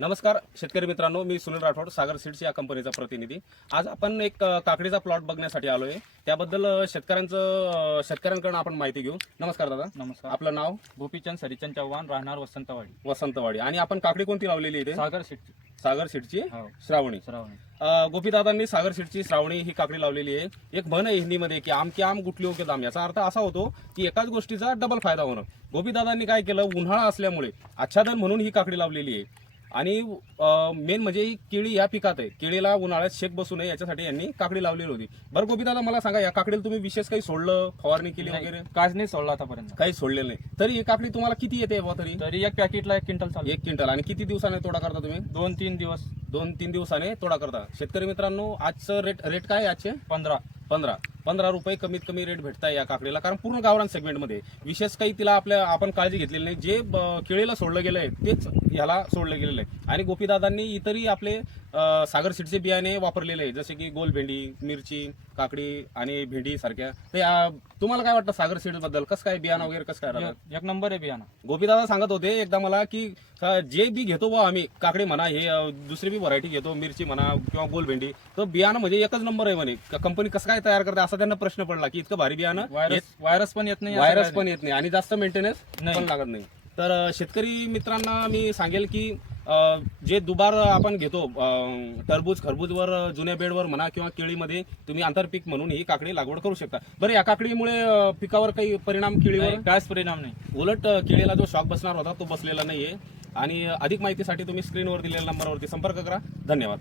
नमस्कार शेतकरी मित्रांनो, मी सुनील राठोड, सागर सीड्स या कंपनीचा प्रतिनिधी. आज आपण एक काकडीचा प्लॉट बघण्यासाठी आलोय. त्याबद्दल शेतकऱ्यांकडून आपण माहिती घेऊ. नमस्कार दादा. नमस्कार. आपलं नाव? गोपीचंद सरीचंद चव्हाण, राहणार वसंतवाडी. वसंतवाडी. आणि आपण काकडी कोणती लावलेली इथे? सागर सीड्स. सागर सीडची हो, श्रावणी. श्रावणी. गोपीदादांनी सागर सीडची श्रावणी ही काकडी लावलेली आहे. एक म्हण आहे हिंदीमध्ये की आम के आम गुटली के दाम. याचा अर्थ असा होतो की एकाच गोष्टीचा डबल फायदा होणं. गोपीदादांनी काय केलं, उन्हाळा असल्यामुळे आच्छादन म्हणून ही काकडी लावलेली आहे. आणि मेन म्हणजे ही केळी या पिकात आहे. केळीला उन्हाळ्यात शेक बसू नये याच्यासाठी यांनी काकडी लावलेली होती. बरं गोपीदादा, मला सांगा, या काकडीला तुम्ही विशेष काही सोडलं, फवारणी केली वगैरे? काच नाही सोडला आतापर्यंत. काही सोडलेलं नाही. तरी ही काकडी तुम्हाला किती येते बुवा तरी? तरी एक पॅकेटला 1 क्विंटल चालू. 1 क्विंटल. आणि किती दिवसाने तोडा करता तुम्ही? 2-3 दिवस. 2-3 दिवसाने तोडा करता. शेतकरी मित्रांनो, आजचं रेट काय आहे आजचे? 15 रुपये कमीत कमी रेट भेटताय या काकडीला. कारण पूर्ण गावरान सेगमेंटमध्ये विशेष काही तिला आपण काळजी घेतलेली नाही. जे केळीला सोडलं गेलंय तेच ह्याला सोडलं गेलेलं आहे. आणि गोपीदादांनी इतरही आपले सागर सीडचे बियाणे वापरलेले आहे, जसे की गोल भेंडी, मिरची, काकडी आणि भेंडी सारख्या. तुम्हाला काय वाटतं सागर सीड बद्दल? कसं काय बियाणं वगैरे कसं काय राहतं? एक नंबर आहे बियाणं. गोपीदादा सांगत होते एकदा मला की जे बी घेतो बा आम्ही, काकडी म्हणा, हे दुसरी बी व्हरायटी घेतो, मिरची म्हणा किंवा गोल भेंडी, तर बियाणं म्हणजे एकच नंबर आहे म्हणे. कंपनी कसं काय तयार करते असा त्यांना प्रश्न पडला की इतकं भारी बियाणं. व्हायरस पण येत नाही, व्हायरस पण येत नाही आणि जास्त मेंटेनन्स नाही. पण लागत नाही. तर शेतकरी मित्रांना मी सांगेल की जे दुबार आपण घेतो टरबूज खरबूजवर, जुन्या बेडवर म्हणा किंवा केळीमध्ये, तुम्ही आंतरपीक म्हणून ही काकडी लागवड करू शकता. बरं, या काकडीमुळे पिकावर काही परिणाम केळीवर? काहीच परिणाम नाही. उलट केळीला जो शॉक बसणार होता तो बसलेला नाहीये. आणि अधिक माहितीसाठी तुम्ही स्क्रीनवर दिलेल्या नंबरवरती संपर्क करा. धन्यवाद.